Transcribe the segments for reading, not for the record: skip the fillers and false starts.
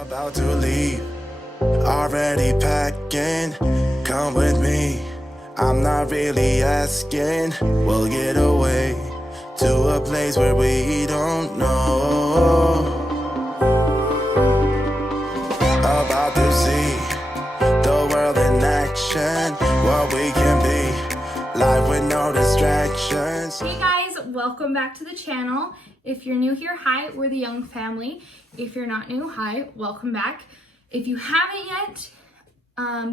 About to leave, already packing. Come with me, I'm not really asking. We'll get away to a place where we don't know. About to see the world in action, what we can be, life with no distractions. Hey guys, welcome back to the channel. If you're new here, hi, we're the Young family. If you're not new, hi, welcome back. If you haven't yet,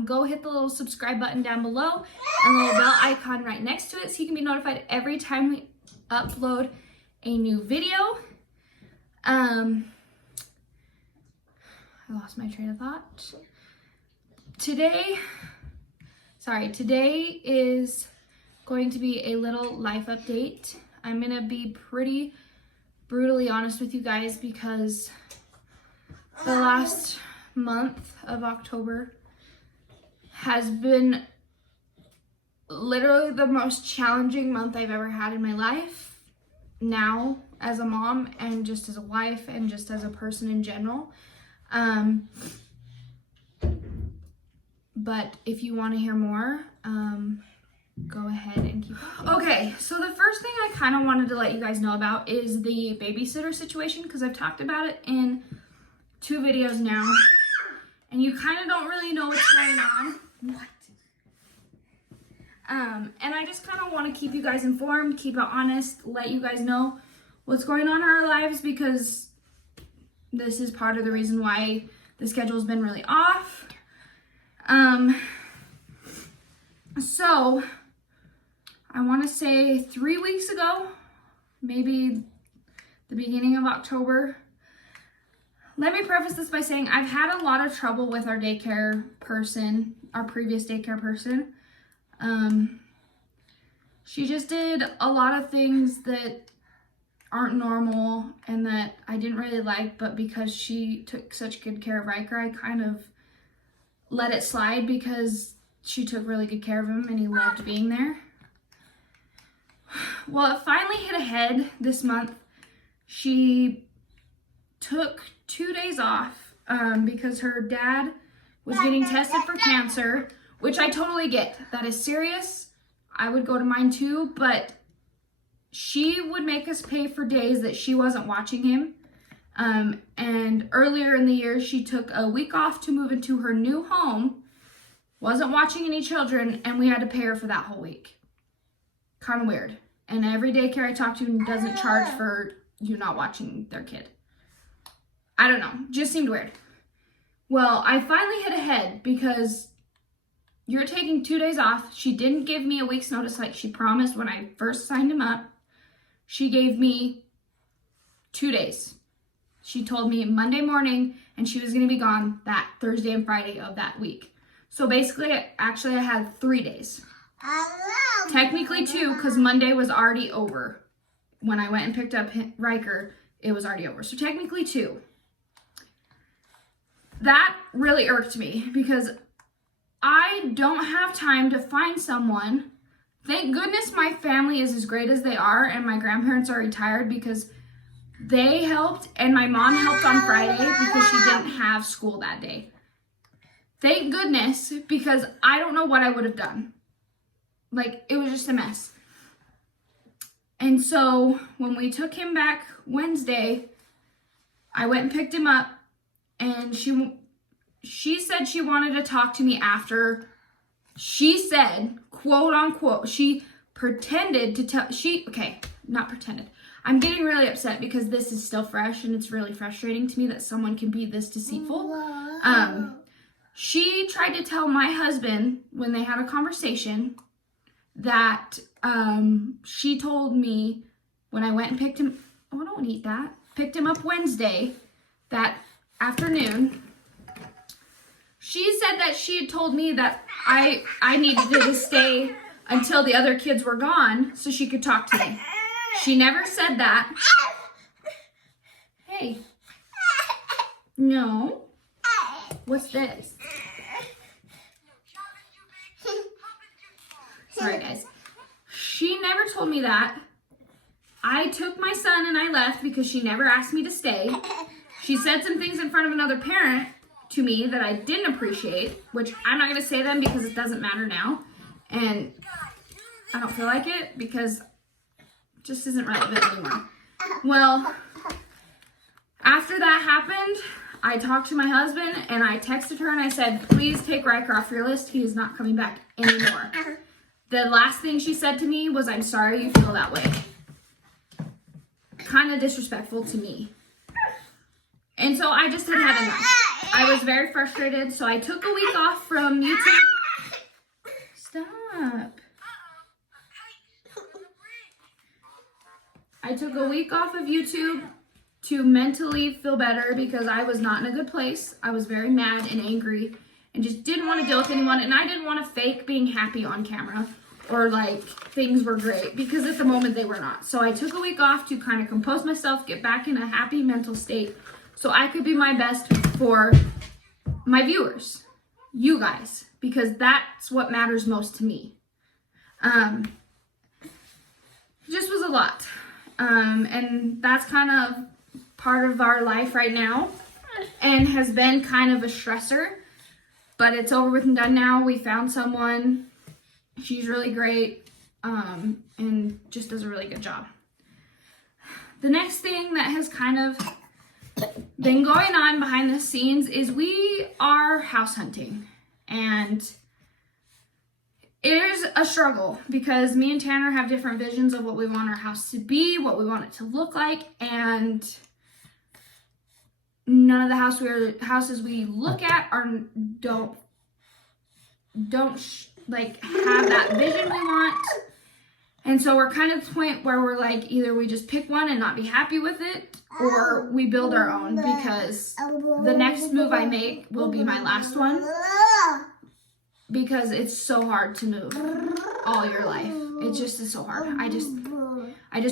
go hit the little subscribe button down below and the little bell icon right next to it so you can be notified every time we upload a new video. I lost my train of thought. Today is going to be a little life update. I'm gonna be pretty brutally honest with you guys because the last month of October has been literally the most challenging month I've ever had in my life. Now, as a mom and just as a wife and just as a person in general. But if you want to hear more, go ahead and keep watching. Okay, so the first thing I kind of wanted to let you guys know about is the babysitter situation because I've talked about it in 2 videos now and you kind of don't really know what's going on. What? And I just kind of want to keep you guys informed, keep it honest, let you guys know what's going on in our lives because this is part of the reason why the schedule's been really off. So I want to say 3 weeks ago, maybe the beginning of October. Let me preface this by saying I've had a lot of trouble with our daycare person, our previous daycare person. She just did a lot of things that aren't normal and that I didn't really like, but because she took such good care of Ryker, I kind of let it slide because she took really good care of him and he loved being there. Well, it finally hit a head this month. She took 2 days off because her dad was getting tested for cancer, which I totally get. That is serious. I would go to mine too, but she would make us pay for days that she wasn't watching him. And earlier in the year, she took a week off to move into her new home, wasn't watching any children, and we had to pay her for that whole week. Kind of weird. And every daycare I talk to doesn't charge for you not watching their kid. I don't know, just seemed weird. Well, I finally hit a head because you're taking 2 days off. She didn't give me a week's notice like she promised when I first signed him up. She gave me 2 days. She told me Monday morning and she was gonna be gone that Thursday and Friday of that week. So basically, actually I had 3 days. Technically 2 because Monday was already over. When I went and picked up Ryker, it was already over. So technically 2. That really irked me because I don't have time to find someone. Thank goodness my family is as great as they are and my grandparents are retired because they helped and my mom helped on Friday because she didn't have school that day. Thank goodness because I don't know what I would have done. Like, it was just a mess. And so when we took him back Wednesday, I went and picked him up and she said she wanted to talk to me after. She said, quote unquote, she pretended to tell, okay, not pretended. I'm getting really upset because this is still fresh and it's really frustrating to me that someone can be this deceitful. She tried to tell my husband when they had a conversation that she told me when I went and picked him, oh, I don't want to eat that, picked him up Wednesday, that afternoon. She said that she had told me that I needed to stay until the other kids were gone so she could talk to me. She never said that. Hey. No. What's this? Sorry, guys. She never told me that. I took my son and I left because she never asked me to stay. She said some things in front of another parent to me that I didn't appreciate, which I'm not going to say them because it doesn't matter now. And I don't feel like it because it just isn't relevant anymore. Well, after that happened, I talked to my husband and I texted her and I said, please take Ryker off your list. He is not coming back anymore. The last thing she said to me was, I'm sorry you feel that way. Kind of disrespectful to me. And so I just had enough. I was very frustrated, so I took a week off from YouTube. Stop. I took a week off of YouTube to mentally feel better because I was not in a good place. I was very mad and angry and just didn't want to deal with anyone. And I didn't want to fake being happy on camera or like things were great because at the moment they were not. So I took a week off to kind of compose myself, get back in a happy mental state so I could be my best for my viewers, you guys, because that's what matters most to me. It just was a lot. And that's kind of part of our life right now and has been kind of a stressor, but it's over with and done now. We found someone. She's really great, and just does a really good job. The next thing that has kind of been going on behind the scenes is we are house hunting, and it is a struggle because me and Tanner have different visions of what we want our house to be, what we want it to look like, and none of the houses we look at don't have that vision we want. And so we're kind of at the point where we're like, either we just pick one and not be happy with it, or we build our own, because the next move I make will be my last one, because it's so hard to move all your life. It just is so hard. I just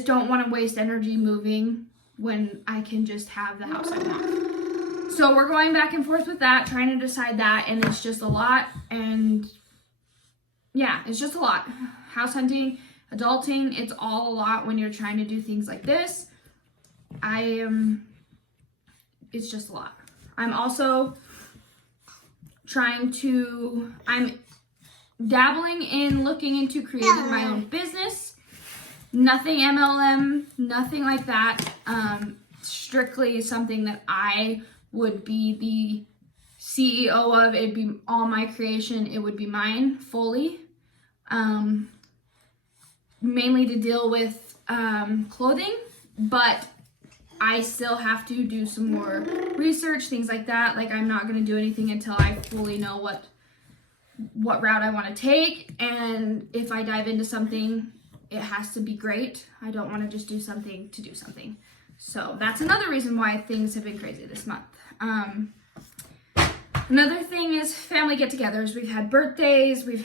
don't want to waste energy moving when I can just have the house I want. So we're going back and forth with that, trying to decide that, and it's just a lot. And yeah, it's just a lot. House hunting, adulting, it's all a lot when you're trying to do things like this. It's just a lot. I'm also I'm dabbling in looking into creating my own business. Nothing MLM, nothing like that. Strictly something that I would be the CEO of. It'd be all my creation. It would be mine fully. Mainly to deal with clothing, but I still have to do some more research, things like that. Like, I'm not going to do anything until I fully know what route I want to take. And if I dive into something, it has to be great. I don't want to just do something to do something. So that's another reason why things have been crazy this month. Another thing is family get-togethers. We've had birthdays. We're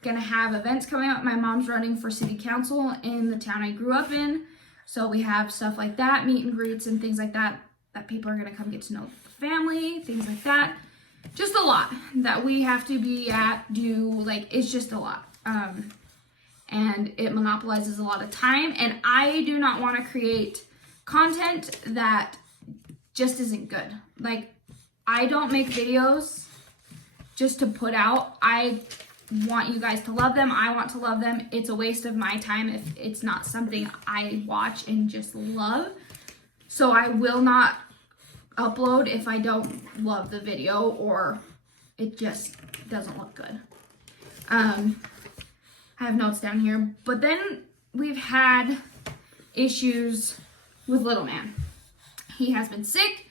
going to have events coming up. My mom's running for city council in the town I grew up in. So we have stuff like that, meet and greets and things like that people are going to come get to know the family, things like that. Just a lot that we have to be at, it's just a lot. And it monopolizes a lot of time. And I do not want to create content that just isn't good. Like, I don't make videos just to put out. I want you guys to love them. I want to love them. It's a waste of my time if it's not something I watch and just love. So I will not upload if I don't love the video or it just doesn't look good. I have notes down here, but then we've had issues with little man. He has been sick.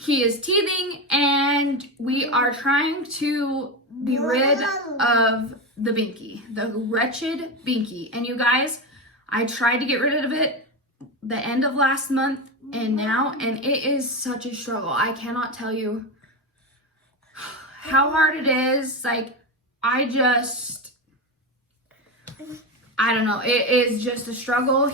He is teething, and we are trying to be rid of the binky, the wretched binky. And you guys, I tried to get rid of it the end of last month and now, and it is such a struggle. I cannot tell you how hard it is. Like, I don't know. It is just a struggle.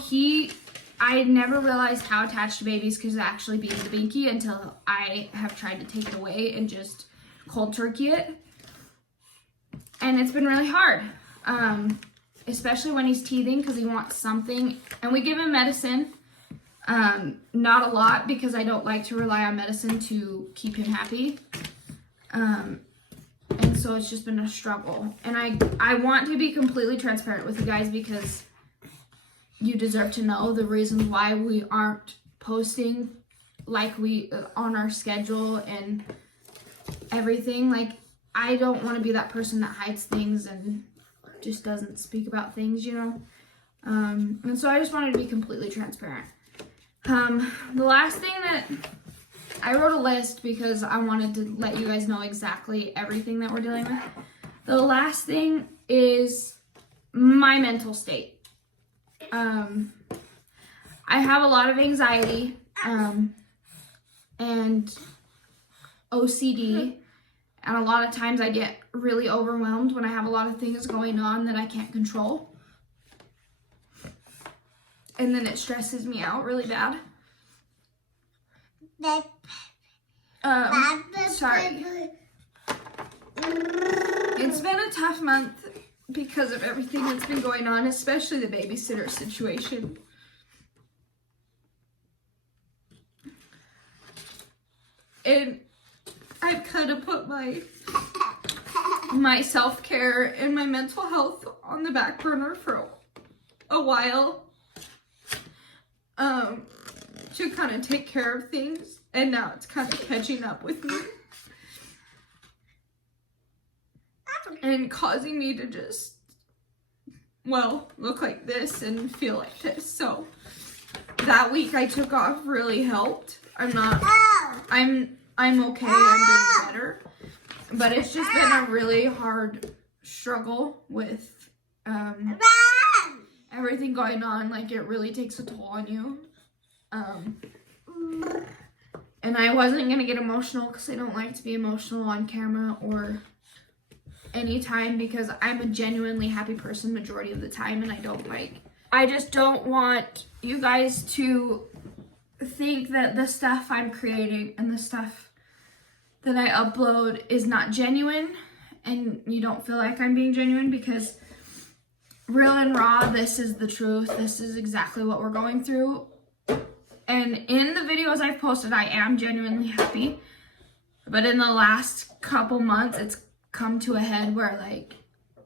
I never realized how attached to babies could actually be the binky until I have tried to take it away and just cold turkey it. And it's been really hard, especially when he's teething because he wants something. And we give him medicine, Not a lot, because I don't like to rely on medicine to keep him happy. And so it's just been a struggle. And I want to be completely transparent with you guys, because you deserve to know the reasons why we aren't posting like we on our schedule and everything. Like, I don't want to be that person that hides things and just doesn't speak about things, you know. And so I just wanted to be completely transparent. The last thing that I wrote a list, because I wanted to let you guys know exactly everything that we're dealing with. The last thing is my mental state. I have a lot of anxiety and OCD, and a lot of times I get really overwhelmed when I have a lot of things going on that I can't control. And then it stresses me out really bad. Sorry. It's been a tough month because of everything that's been going on, especially the babysitter situation. And I've kind of put my self-care and my mental health on the back burner for a while. To kind of take care of things, and now it's kind of catching up with me and causing me to just, well, look like this and feel like this. So that week I took off really helped. I'm okay, I'm doing better, but it's just been a really hard struggle with everything going on. Like, it really takes a toll on you. And I wasn't gonna get emotional, because I don't like to be emotional on camera or anytime, because I'm a genuinely happy person majority of the time, and I just don't want you guys to think that the stuff I'm creating and the stuff that I upload is not genuine, and you don't feel like I'm being genuine, because real and raw, this is the truth. This is exactly what we're going through. And in the videos I've posted, I am genuinely happy. But in the last couple months, it's come to a head where, like,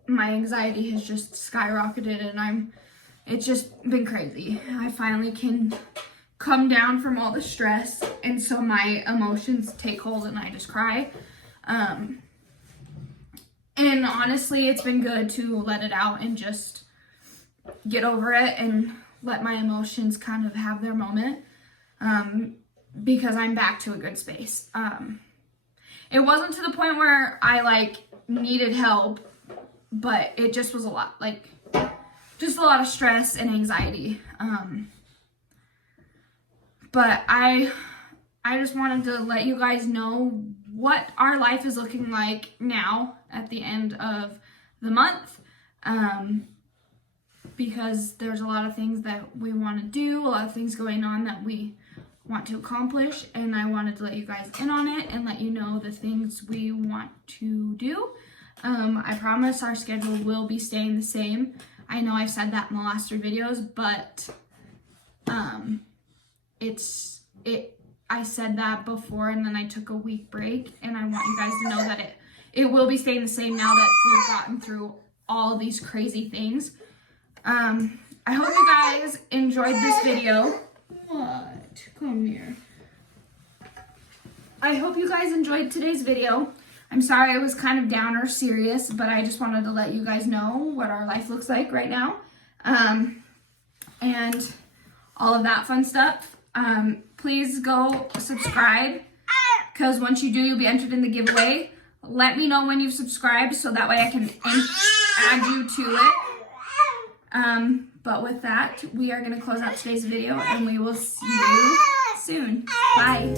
my anxiety has just skyrocketed, and it's just been crazy. I finally can come down from all the stress, and so my emotions take hold and I just cry. And honestly, it's been good to let it out and just get over it and let my emotions kind of have their moment, because I'm back to a good space. It wasn't to the point where I needed help, but it just was a lot, just a lot of stress and anxiety. But I just wanted to let you guys know what our life is looking like now at the end of the month. Because there's a lot of things that we want to do, a lot of things going on that we want to accomplish, and I wanted to let you guys in on it and let you know the things we want to do. I promise our schedule will be staying the same. I know I've said that in the last 3 videos, but I said that before, and then I took a week break, and I want you guys to know that it will be staying the same now that we've gotten through all these crazy things. I hope you guys enjoyed this video. What? Come here. I hope you guys enjoyed today's video. I'm sorry it was kind of down or serious, but I just wanted to let you guys know what our life looks like right now. And all of that fun stuff. Please go subscribe, because once you do, you'll be entered in the giveaway. Let me know when you've subscribed, so that way I can add you to it. But with that, we are going to close out today's video, and we will see you soon. Bye.